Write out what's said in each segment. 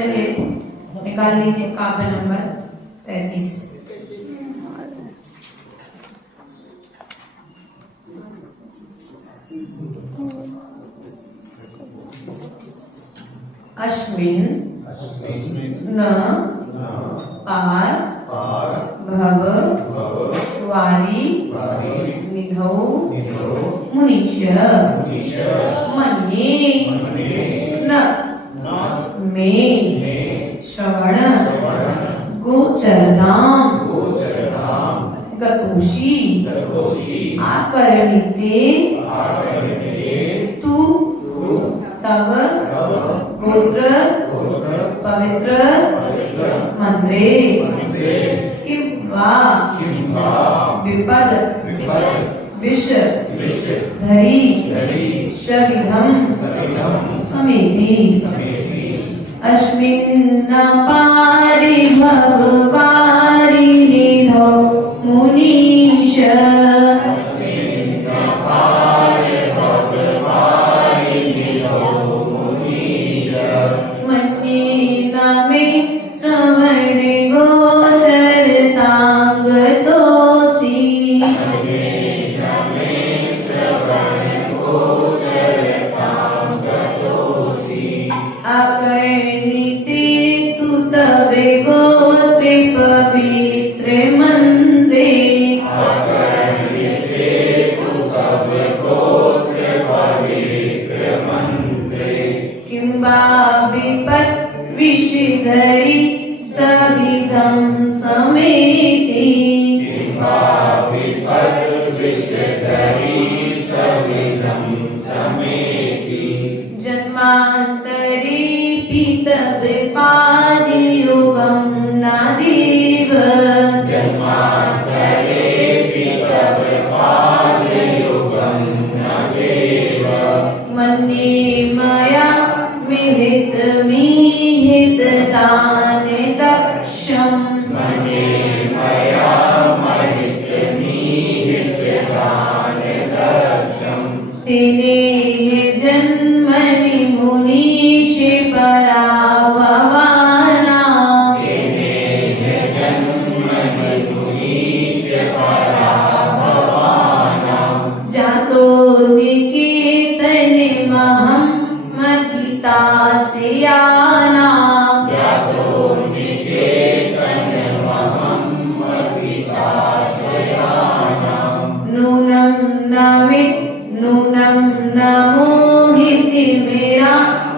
चलिए निकाल लीजिए काव्य नंबर 35। अश्विन न पार भव वारी निधौ मुनीश मन्ये न मे श्रवण गोचरताम् गतोषि आकर्णिते तु तव गोत्र पवित्र मंत्रे किं वा विपद विष धरी शविधम समेति अस्मिन् पारि भगवारि निधौ मुनीश विषधरी सविधं समेति जन्मान्तरे पितव पादियुगं नादेव मन्ये मया मिहितदान दक्षम् तेने जन्मनि मुनीश पराभवाना जातो निकेतन महं मथितास्याना नूनं नमोहिति मेरा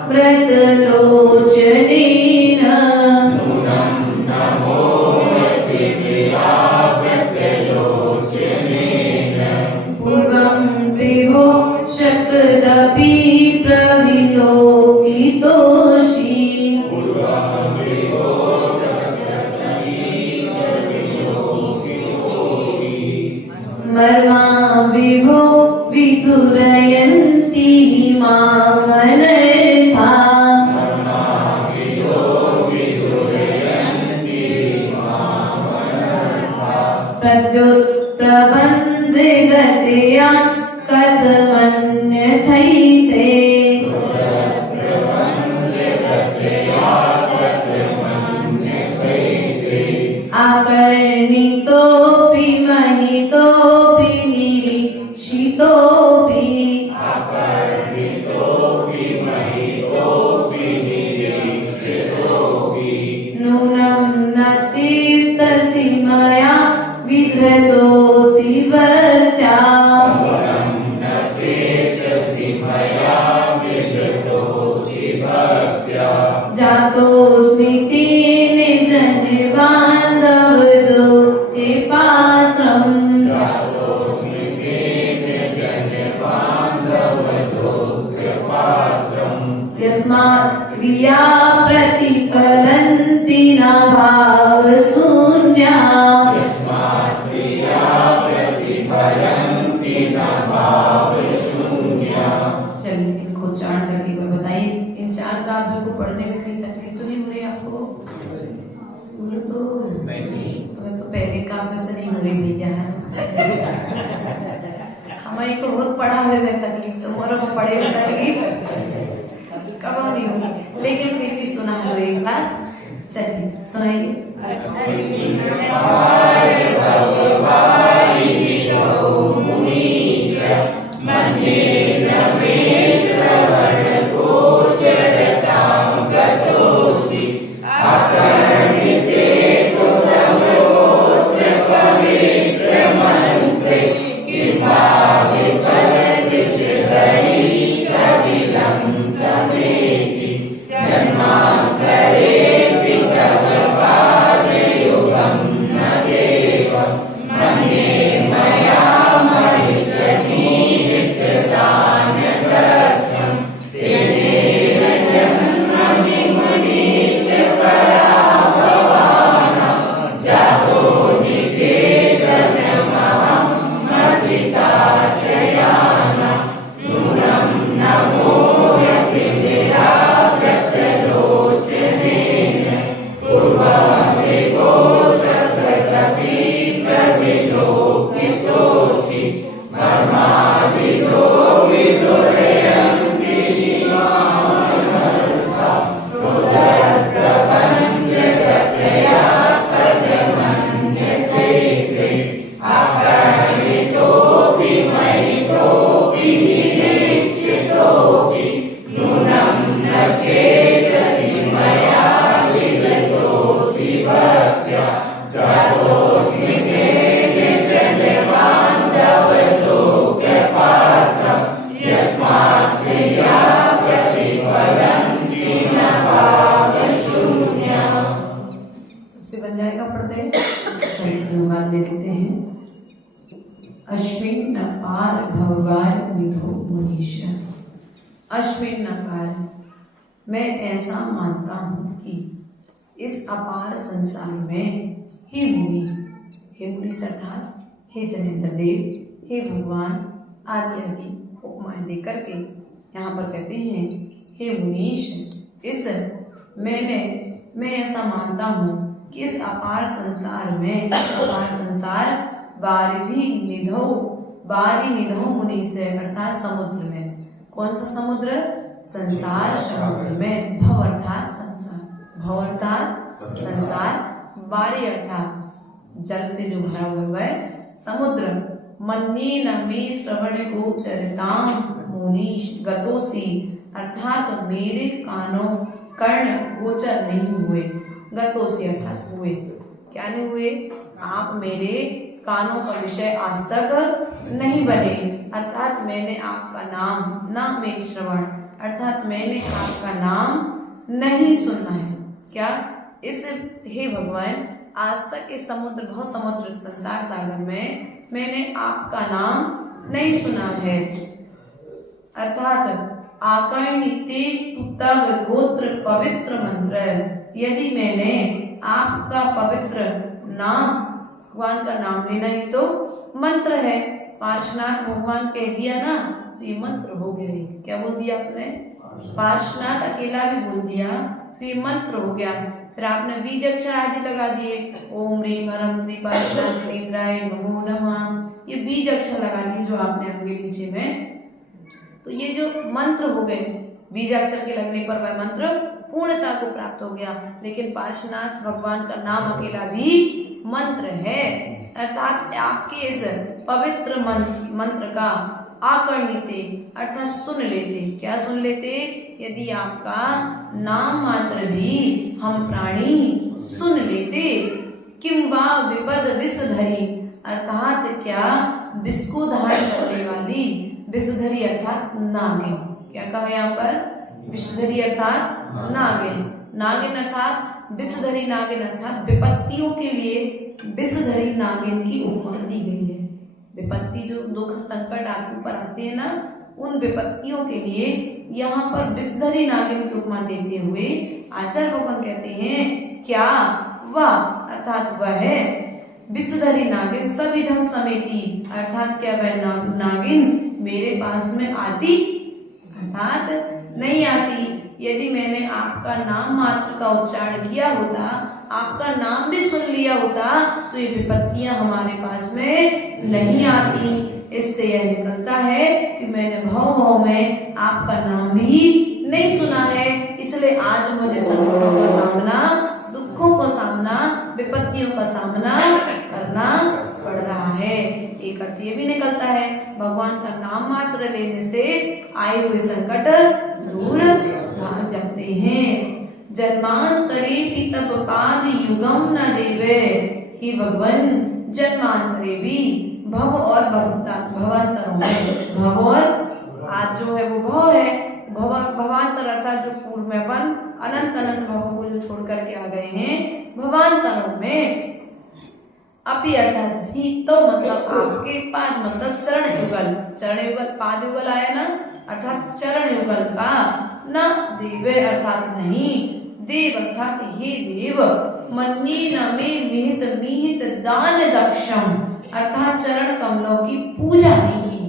व्रतलोचनेन पूर्वं विभो शक्रदपि प्रविलोकितोषि मर्मा विभो विदुरयन्ति मामनर्था प्रद्युत् प्रबन्धगतया कथमन्यथैते आकर्णितोऽपि महितोऽपि निरीक्षितोऽपि नूनं न चेतसि मया विधृतोऽसि भर्त्या जातोऽस्मि तेन जनबान्धवदोते पात्रम् यस्मात् क्रिया प्रतिफलन्ति न भावशून्या चलिए इनको चार तरकीब बताइए। इन चार काव्यों को पढ़ने में कहीं तकलीफ तो नहीं हो रही आपको? बोलो तो पहले काव्य से नहीं हो रही भैया हमारी को बहुत पढ़ा हुए में तकलीफ तो मोरों को पढ़े में तकलीफ कब नहीं होगी, लेकिन फिर भी सुना लो एक बार। चलिए सुनाइए। बन जाएगा, पढ़ते हैं। धन्यवाद दे देते हैं। अश्विन नकार भगवान विधो मनीष। अश्विन नकार, मैं ऐसा मानता हूँ कि इस अपार संसार में हे मुनीष, हे मुनीष अर्थात हे जनेन्द्र देव, हे भगवान आदि आदि उपमाएं देकर के यहाँ पर कहते हैं हे मुनीष, इस मैं ऐसा मानता हूँ कि इस अपार संसार में, अपार संसार बारिधि निधो मुनीष अर्थात समुद्र में। कौन सा समुद्र? संसार समुद्र में। भव अर्थात संसार, भव अर्थात संसार, बारी अर्थात जल से जो भरा हुआ है समुद्र। मन्ये न मे श्रवण गोचरताम मुनीष गतोसी अर्थात मेरे कानों कर्ण गोचर नहीं हुए। गतोसी अर्थात हुए, क्या नहीं हुए? आप मेरे कानों का विषय आज तक नहीं बने, अर्थात मैंने आपका नाम न में श्रवण अर्थात मैंने आपका नाम नहीं सुना है। क्या इस हे भगवान आज तक इस समुद्र भव समुद्र संसार सागर में मैंने आपका नाम नहीं सुना है। अर्थात आकर्णिते तव गोत्र पवित्र मंत्र, यदि मैंने आपका पवित्र नाम भगवान का नाम लेना ही तो मंत्र है। पार्श्वनाथ भगवान कह दिया ना तो ये मंत्र हो गया। क्या बोल दिया आपने? पार्श्वनाथ अकेला भी बोल दिया तो ये मंत्र हो गया। फिर आपने बीज अक्षर आदि लगा दिए, ओम ह्रीम हरम श्री पार्श्वनाथ नेत्राय नमो नमः, ये बीज अक्षर लगा दिए जो आपने आगे पीछे में। तो ये जो मंत्र हो गए, बीजाक्षर के लगने पर वह मंत्र पूर्णता को प्राप्त हो गया। लेकिन पार्श्वनाथ भगवान का नाम अकेला भी मंत्र है। अर्थात आपके इस पवित्र मंत्र का आकर्णिते अर्थात सुन लेते। क्या सुन लेते? यदि आपका नाम मात्र भी हम प्राणी सुन लेते। किंवा विपद विषधरी अर्थात क्या विष को धारण करने वाली, विषधरी अर्थात नागिन। क्या कहा यहाँ पर? विषधरी अर्थात नागिन। नागिन अर्थात विषधरी नागिन अर्थात विपत्तियों के लिए विषधरी नागिन की उपमा दी गई है। विपत्ति जो दुख संकट आपके ऊपर आते हैं ना, उन विपत्तियों के लिए यहाँ पर विषधरी नागिन की उपमा देते हुए आचार्य भगवान कहते हैं क्या? वह अर्थात वह है विषधरी नागिन सविधम समेती अर्थात क्या वह नागिन मेरे पास में आती अर्थात नहीं आती। यदि मैंने आपका नाम मात्र का उच्चारण किया होता, आपका नाम भी सुन लिया होता तो ये विपत्तियां हमारे पास में नहीं आती। इससे यह निकलता है कि मैंने भव भव में आपका नाम भी नहीं सुना है, इसलिए आज मुझे संकटों का सामना दुख ये भी निकलता है भगवान का नाम मात्र लेने से आए हुए संकट दूर भाग जाते हैं। जन्मांतरे भी तब पाद युगम न देवे, कि भगवान जन्मांतरे भी भव और भवांतरों में, भव और आज जो है वो भव है, भवांतर अर्थात जो पूर्व में अपन अनंत अनंत भवों को जो छोड़ करके आ गए हैं, भवांतरों में अपि अर्थात भी तो मतलब आपके पाद मतलब चरण युगल, चरण युगल पाद युगल आया ना अर्थात चरण युगल का, न देवे अर्थात नहीं, देव अर्थात हे देव, मन्ये न में मिहित मिहित दान दक्षम अर्थात चरण कमलों की पूजा नहीं की।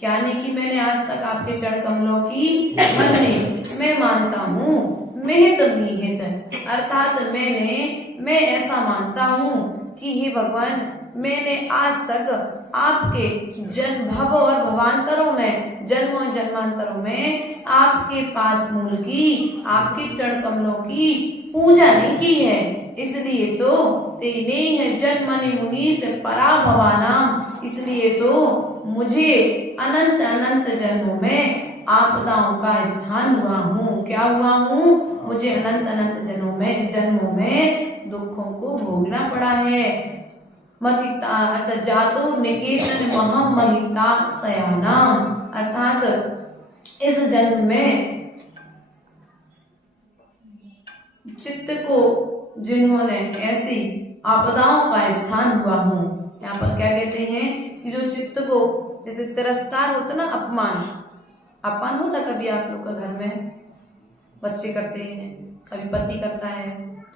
क्या नहीं की मैंने आज तक आपके चरण कमलों की, मन्ये मैं मानता हूँ, मिहित मिहित अर्थात मैं ऐसा मानता हूँ कि हे भगवान मैंने आज तक आपके जन्म भव और भवांतरों में, जन्म और जन्मांतरों में आपके पाद मूल की, आपके चरण कमलों की पूजा नहीं की है। इसलिए तो तेने है जन्मनि मुनीस परा भवानाम, इसलिए तो मुझे अनंत अनंत जन्मों में आपदाओं का स्थान हुआ हूँ। क्या हुआ हूँ? मुझे अनंत अनंत जन्मों में दुखों को भोगना पड़ा है। मथिता अर्थात जातो निकेतन महम महिता सयाना अर्थात इस जन्म में चित्त को जिन्होंने ऐसी आपदाओं का स्थान हुआ हूँ। यहाँ पर क्या कहते हैं कि जो चित्त को जैसे तिरस्कार होता ना, अपमान होता कभी आप लोग का घर में, बच्चे करते हैं, कभी पति करता है,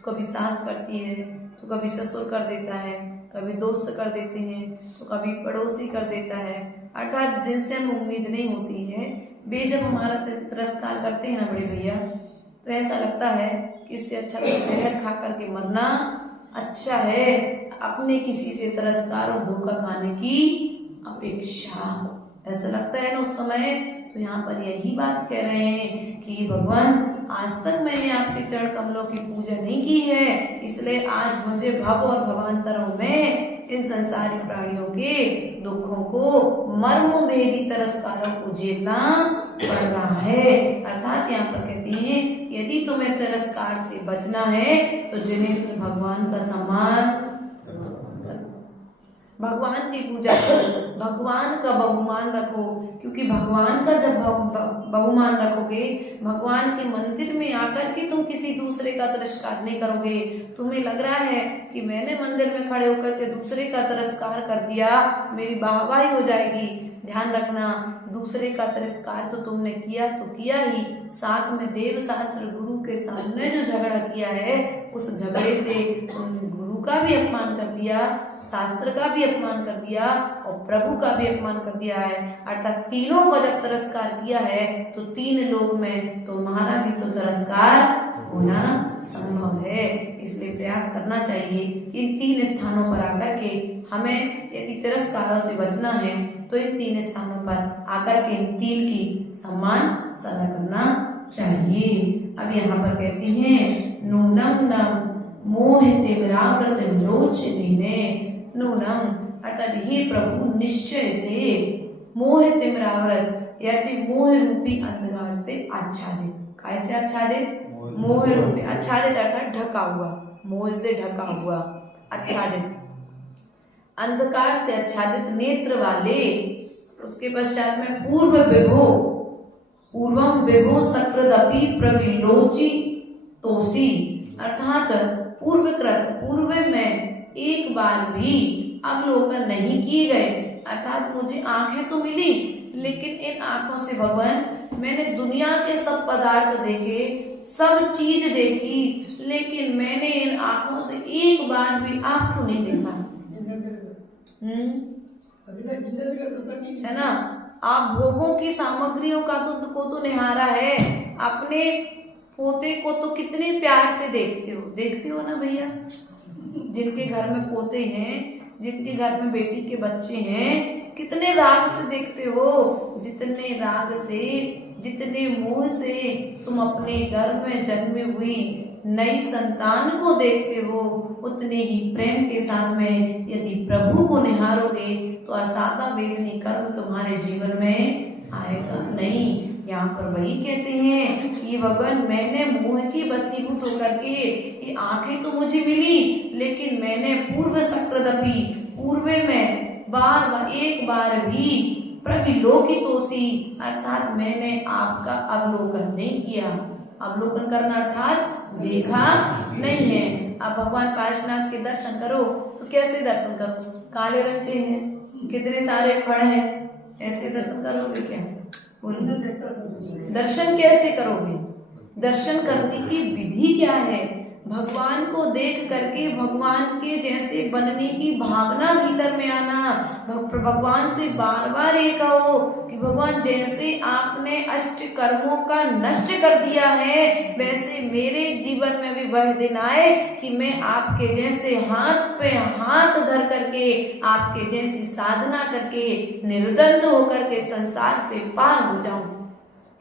कभी सास करती है, तो कभी ससुर कर देता है, कभी दोस्त कर देते हैं, तो कभी पड़ोसी कर देता है, अर्थात जिनसे हमें उम्मीद नहीं होती है, वे जब हमारा तिरस्कार करते हैं ना बड़े भैया, तो ऐसा लगता है कि इससे अच्छा तो जहर खा करके मरना अच्छा है, अपने किसी से तिरस्कार और धोखा खाने की अपेक्षा। ऐसा लगता है ना उस समय। तो यहाँ पर यही बात कह रहे हैं कि भगवान आज तक मैंने आपके चरण कमलों की पूजा नहीं की है, इसलिए आज मुझे भव और भवांतरों में इन संसारी प्राणियों के दुखों को, मर्मों भेदी तिरस्कारों को झेलना पड़ रहा है। अर्थात यहाँ पर कहती हैं यदि तुम्हें तिरस्कार से बचना है तो जिन्हें भगवान का सम्मान, भगवान की पूजा करो, भगवान का बहुमान रखो, क्योंकि भगवान का जब बहुमान रखोगे, भगवान के मंदिर में आकर के तुम किसी दूसरे का तिरस्कार नहीं करोगे। तुम्हें लग रहा है कि मैंने मंदिर में खड़े होकर के दूसरे का तिरस्कार कर दिया, मेरी वाहवाही हो जाएगी। ध्यान रखना, दूसरे का तिरस्कार तो तुमने किया तो किया ही, साथ में देव शास्त्र गुरु के सामने जो झगड़ा किया है, उस झगड़े से तुमने गुरु का भी अपमान कर दिया, शास्त्र का भी अपमान कर दिया और प्रभु का भी अपमान कर दिया है। अर्थात तीनों का जब तिरस्कार किया है तो तीन लोग में तुम्हारा भी तो तिरस्कार होना संभव है। इसलिए प्रयास करना चाहिए इन तीन स्थानों पर आकर के हमें यदि तिरस्कारों से बचना है तो इन तीन स्थानों पर आकर के इन तीन की सम्मान सदा करना चाहिए। अब यहाँ पर कहती हैं नूनम न मोहिते विराव्रत लोचने, नूनम अर्थात हे प्रभु निश्चय से, मोहित विराव्रत यदि मोह रूपी अंधकार से आच्छादित, कैसे आच्छादित? मोह रूपी, आच्छादित अर्थात ढका हुआ, मोह से ढका हुआ, आच्छादित, अंधकार से आच्छादित नेत्र वाले। उसके पश्चात में पूर्वम विभो सकृदपि प्रविलोची तोसी अर्थात पूर्वकृत, पूर्व में एक बार भी अवलोकन नहीं किए गए। अर्थात मुझे आंखें तो मिली, लेकिन इन आंखों से भगवान मैंने दुनिया के सब पदार्थ देखे, सब चीज देखी, लेकिन मैंने इन आंखों से एक बार भी आपको नहीं देखा। है ना, आप भोगों की सामग्रियों का तो निहारा है, अपने पोते को तो कितने प्यार से देखते हो ना भैया। जिनके घर में पोते हैं, जिनके घर में बेटी के बच्चे हैं, कितने राग से देखते हो। जितने राग से, जितने मोह से तुम अपने घर में जन्मी हुई नई संतान को देखते हो, उतने ही प्रेम के साथ में यदि प्रभु को निहारोगे तो असादा वेदनी कर्म तुम्हारे जीवन में आएगा नहीं। यहाँ पर वही कहते हैं कि भगवान मैंने मोह की वशीभूत होकर के ये आंखें तो मुझे मिली, लेकिन मैंने पूर्व सक्रदपि पूर्वे में बार एक बार भी प्रविलोकितोषि अर्थात मैंने आपका अवलोकन नहीं किया। अवलोकन करना अर्थात देखा नहीं है। अब भगवान पार्श्वनाथ के दर्शन करो तो कैसे दर्शन करो? काले रंग के हैं, कितने सारे फड़ हैं, ऐसे दर्शन करोगे क्या? दर्शन कैसे करोगे? दर्शन करने की विधि क्या है? भगवान को देख करके भगवान के जैसे बनने की भावना भीतर में आना, भगवान से बार बार ये कहो कि भगवान जैसे आपने अष्ट कर्मों का नष्ट कर दिया है, वैसे मेरे जीवन में भी वह दिन आए कि मैं आपके जैसे हाथ पे हाथ धर करके आपके जैसी साधना करके निर्द्वंद होकर के संसार से पार हो जाऊं।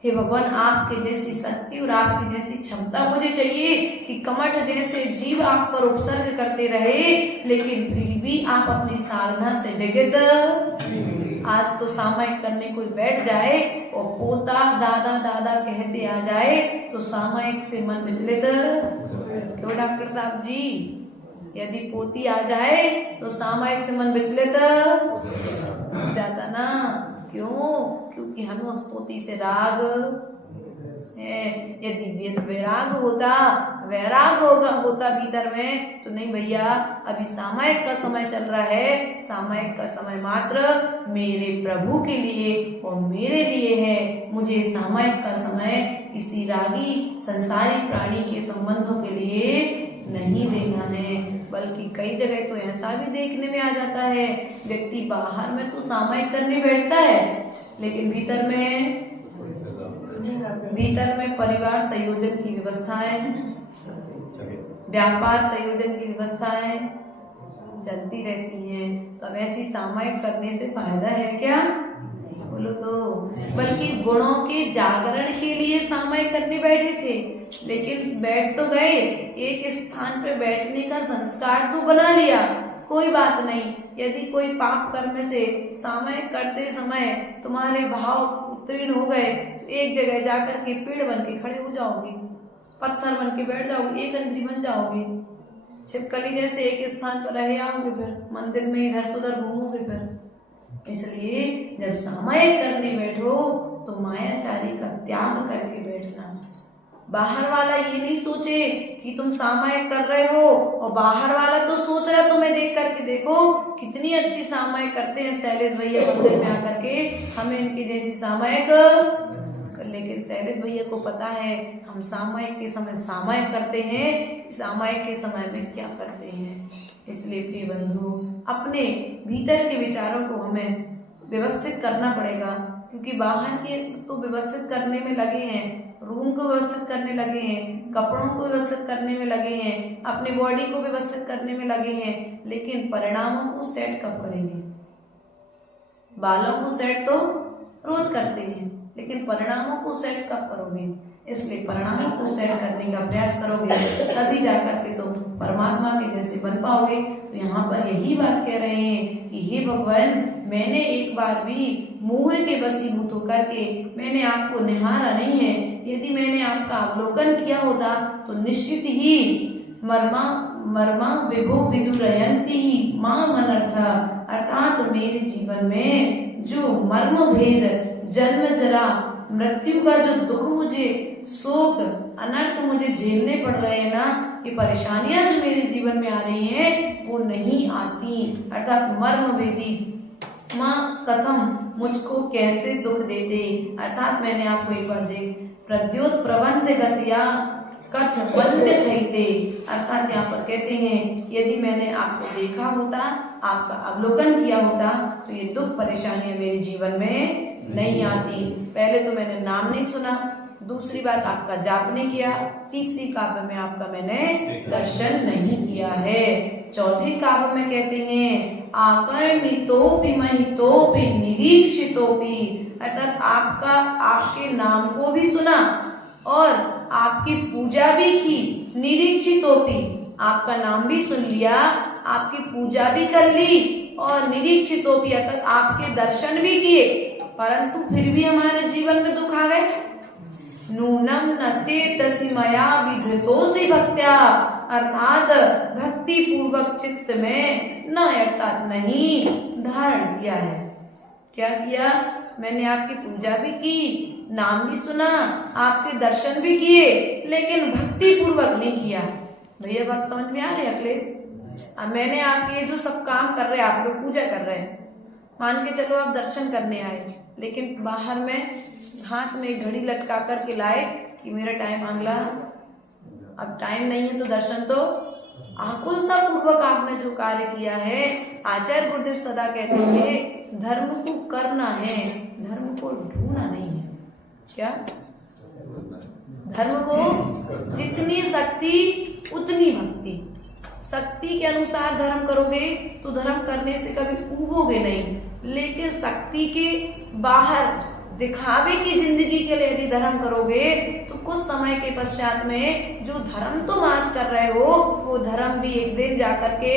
हे भगवान आपके जैसी शक्ति और आपकी जैसी क्षमता मुझे चाहिए कि कमठ जैसे जीव आप पर उपसर्ग करते रहे, लेकिन फिर भी आप अपनी साधना से डिगत। आज तो सामायिक करने कोई बैठ जाए और पोता दादा दादा कहते आ जाए तो सामायिक से मन विचलित क्यों डॉक्टर साहब जी? यदि पोती आ जाए तो सामायिक से मन विचलित जाता ना। क्यों? क्योंकि हमें उस पोती से राग है। यदि वैराग होता, वैराग होता भीतर में तो नहीं भैया, अभी सामायिक का समय चल रहा है, सामायिक का समय मात्र मेरे प्रभु के लिए और मेरे लिए है। मुझे सामायिक का समय किसी रागी संसारी प्राणी के संबंधों के लिए नहीं देना है। बल्कि कई जगह तो ऐसा भी देखने में आ जाता है, व्यक्ति बाहर में तो सामायिक करने बैठता है, लेकिन भीतर में परिवार संयोजन की व्यवस्थाएं, व्यापार संयोजन की व्यवस्थाएं चलती रहती हैं। तो अब ऐसी सामायिक करने से फायदा है क्या? बोलो तो। बल्कि गुणों के जागरण के लिए सामायिक करने बैठे थे, लेकिन बैठ तो गए, एक स्थान पर बैठने का संस्कार तो बना लिया, कोई बात नहीं। यदि कोई पाप कर्म से सामायिक करते समय तुम्हारे भाव उत्तीर्ण हो गए तो एक जगह जाकर के पेड़ बन के खड़े हो जाओगे, पत्थर बन के बैठ जाओगे, एक अंतरी बन जाओगे, छिपकली जैसे एक स्थान पर रह आओगे, फिर मंदिर में इधर से उधर घूमोगे फिर। इसलिए जब सामायिक करने बैठो तो मायाचारी का त्याग करके बैठना। बाहर वाला ये नहीं सोचे कि तुम सामायिक कर रहे हो, और बाहर वाला तो सोच रहा है तुम्हें देख करके देखो कितनी अच्छी सामायिक करते हैं शैलेश भैया मंदिर में आकर के, हमें इनकी जैसी सामायिक। लेकिन शैलेश भैया को पता है हम सामायिक के समय सामायिक करते हैं, सामायिक के समय में क्या करते हैं। इसलिए प्रिय बंधु, अपने भीतर के विचारों को हमें व्यवस्थित करना पड़ेगा, क्योंकि बाहर के तो व्यवस्थित करने में लगे हैं, रूम को व्यवस्थित करने लगे हैं, कपड़ों को व्यवस्थित करने में लगे हैं, अपने बॉडी को व्यवस्थित करने में लगे हैं, लेकिन परिणामों को सेट कब करेंगे? बालों को सेट तो रोज करते हैं, लेकिन परिणामों को सेट कब करोगे? इसलिए परिणामों को सेट करने का प्रयास करोगे, तभी जाकर के तुम परमात्मा के जैसे बन पाओगे। तो यहाँ पर यही बात कह रहे हैं कि हे भगवान, मैंने एक बार भी मोह के वशीभूत होकर के मैंने आपको निहारा नहीं है। यदि मैंने आपका अवलोकन किया होता तो निश्चित ही मर्मा विभो विदुरयंती माम अनर्था, अर्थात मेरे जीवन में जो मर्म भेद, जन्म जरा मृत्यु का जो दुख, मुझे शोक अनर्थ मुझे झेलने पड़ रहे हैं ना, ये परेशानियां जो मेरे जीवन में आ रही हैं वो नहीं आती। अर्थात मर्म वेदी माँ कथम, मुझको कैसे दुख देते। अर्थात मैंने आपको एक बार देख प्रद्योत प्रबंध गतिया कथ बंद थे, अर्थात यहाँ पर कहते हैं यदि मैंने आपको देखा होता, आपका अवलोकन किया होता तो ये दुख परेशानियां मेरे जीवन में नहीं आती। पहले तो मैंने नाम नहीं सुना, दूसरी बात आपका जाप नहीं किया, तीसरी काव्य में आपका मैंने दर्शन नहीं किया है, चौथी काव्य में कहते हैं आकर्णितोपि महितोपि निरीक्षितोपि, अर्थात आपका आपके नाम को भी सुना और आपकी पूजा भी की, निरीक्षितोपि, आपका नाम भी सुन लिया, आपकी पूजा भी कर ली और निरीक्षितोपि अर्थात आपके दर्शन भी किए, परंतु फिर भी हमारे जीवन में दुख आ गए। नूनम न चेतसि मया विधृतोसि भक्त्या, अर्थात भक्ति पूर्वक चित्त में न अर्थात नहीं धारण किया है। क्या किया? मैंने आपकी पूजा भी की, नाम भी सुना, आपके दर्शन भी किए, लेकिन भक्ति पूर्वक नहीं किया। भैया बात समझ में आ रही है अखिलेश? अब मैंने आपके जो सब काम कर रहे हैं, आप लोग पूजा कर रहे हैं, मान के चलो आप दर्शन करने आए, लेकिन बाहर में हाथ में एक घड़ी लटका करके लाए कि मेरा टाइम अगला, अब टाइम नहीं है तो दर्शन तो आकुलता पूर्वक आपने जो कार्य किया है। आचार्य गुरुदेव सदा कहते थे धर्म को करना है, धर्म को ढूंढना नहीं है। क्या? धर्म को जितनी शक्ति उतनी भक्ति, शक्ति के अनुसार धर्म करोगे तो धर्म करने से कभी ऊबोगे नहीं, लेकिन शक्ति के बाहर दिखावे की जिंदगी के लिए यदि धर्म करोगे तो कुछ समय के पश्चात में जो धर्म तुम आज कर रहे हो वो धर्म भी एक दिन जाकर के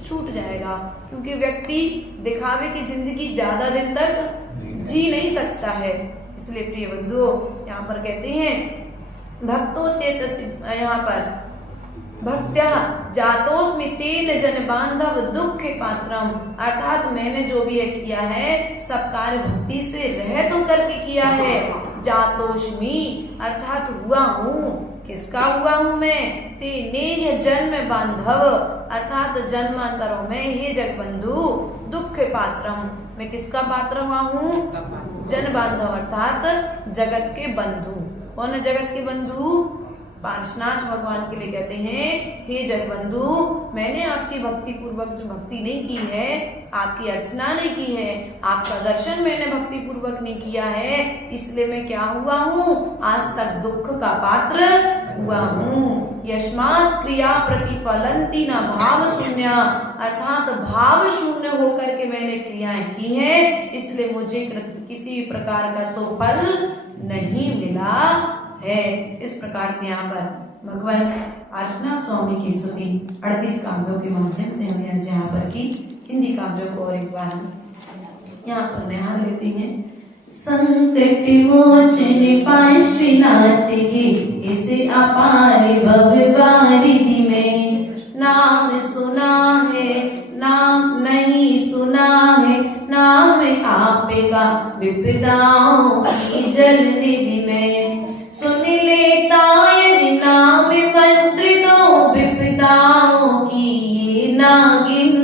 छूट जाएगा, क्योंकि व्यक्ति दिखावे की जिंदगी ज्यादा दिन तक जी नहीं सकता है। इसलिए प्रिय बंधुओं, यहाँ पर कहते हैं भक्तो चेतसि, यहाँ पर भक्त्या जातोस्मि तेन जन बांधव दुख पात्रम, अर्थात मैंने जो भी किया है सब कार्य भक्ति से रह तो करके किया है। जातोस्मि अर्थात हुआ हूँ, किसका हुआ हूँ मैं? तेने जन्म बांधव, अर्थात जन्मांतरों में हे जगबंधु दुख पात्रम, मैं किसका पात्र हुआ हूँ? जन बांधव अर्थात जगत के बंधु। कौन है जगत के बंधु? पार्श्वनाथ भगवान के लिए कहते हैं हे जगबंधु, मैंने आपकी भक्ति पूर्वक जो भक्ति नहीं की है, आपकी अर्चना नहीं की है, आपका दर्शन मैंने भक्ति पूर्वक नहीं किया है, इसलिए मैं क्या हुआ हूँ? आज तक दुख का पात्र हुआ हूँ। यस्मात् क्रिया प्रतिफलंती न भाव शून्य, अर्थात भाव शून्य होकर के मैंने क्रियाएं की हैं, इसलिए मुझे किसी भी प्रकार का तो फल नहीं मिला है। इस प्रकार से यहाँ पर भगवान पार्श्वनाथ स्वामी की स्तुति 38 काव्यों के माध्यम से हमने आज यहाँ पर की। हिंदी काव्यों को और एक बार यहाँ पर निहार लेते हैं। संकट मोचन पार्श्वनाथ की इस अपार भववारिधि में, नाम सुना है नाम नहीं सुना है, नाम आपका विपदाओं की जल निधि में। सुन लेता यदि नाम मंत्र दो विपदाओं की ये नागिन,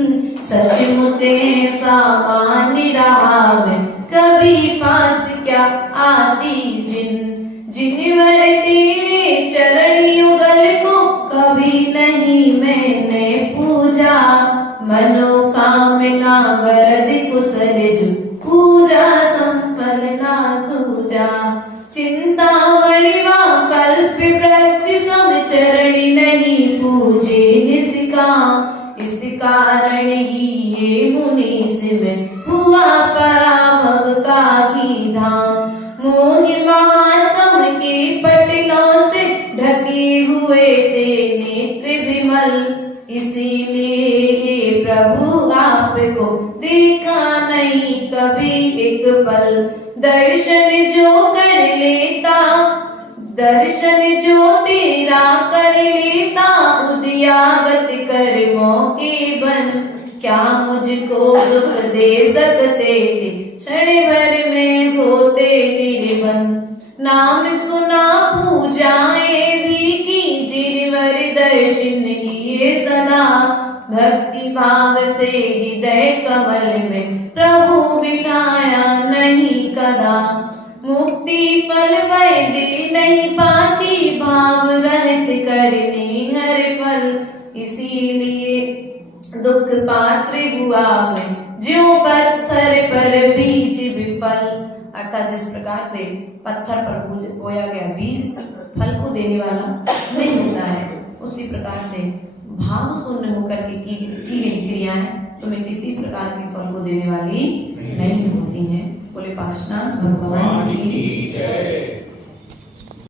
सचमुच सामान्य रहा मैं कभी पास क्या आती जिन, जिनवर तेरे चरण युगल को कभी नहीं मैंने पूजा, मनोकामना वरद कुशल जो पूजा संपन्ना दूजा। चिंतामणिवा कल्प वृक्ष सम चरणी नहीं पूजे निष्काम, इस कारण ही ये मुनीस में हुआ पराभव का ही धाम। मोहि महात्म के पटलों से ढके हुए थे नेत्र विमल, इसीलिए हे प्रभु आपको देखा नहीं कभी एक पल। दर्शन जो कर लेता, दर्शन जो तेरा कर लेता, उद्यागत कर्मों के बन, क्या मुझको दुख दे सकते थे क्षण भर में होते निर्बन। नाम सुना पूजाएं भी की जिरवर दर्शन किए सदा, भक्ति भाव से हृदय कमल में प्रभु बिठाया नहीं कदा। मुक्ति पल वह दे नहीं पाती, भाव रहत करनी हर पल, इसीलिए दुख पात्र हुआ मैं ज्यों पत्थर पर बीज विफल। अर्थात जिस प्रकार से पत्थर पर बोया गया बीज फल को देने वाला नहीं होता है, उसी प्रकार से भाव शून्य होकर के की गई क्रियाएं तुम्हें किसी प्रकार के फल को देने वाली नहीं होती हैं। बोले पार्श्वनाथ भगवान की जय।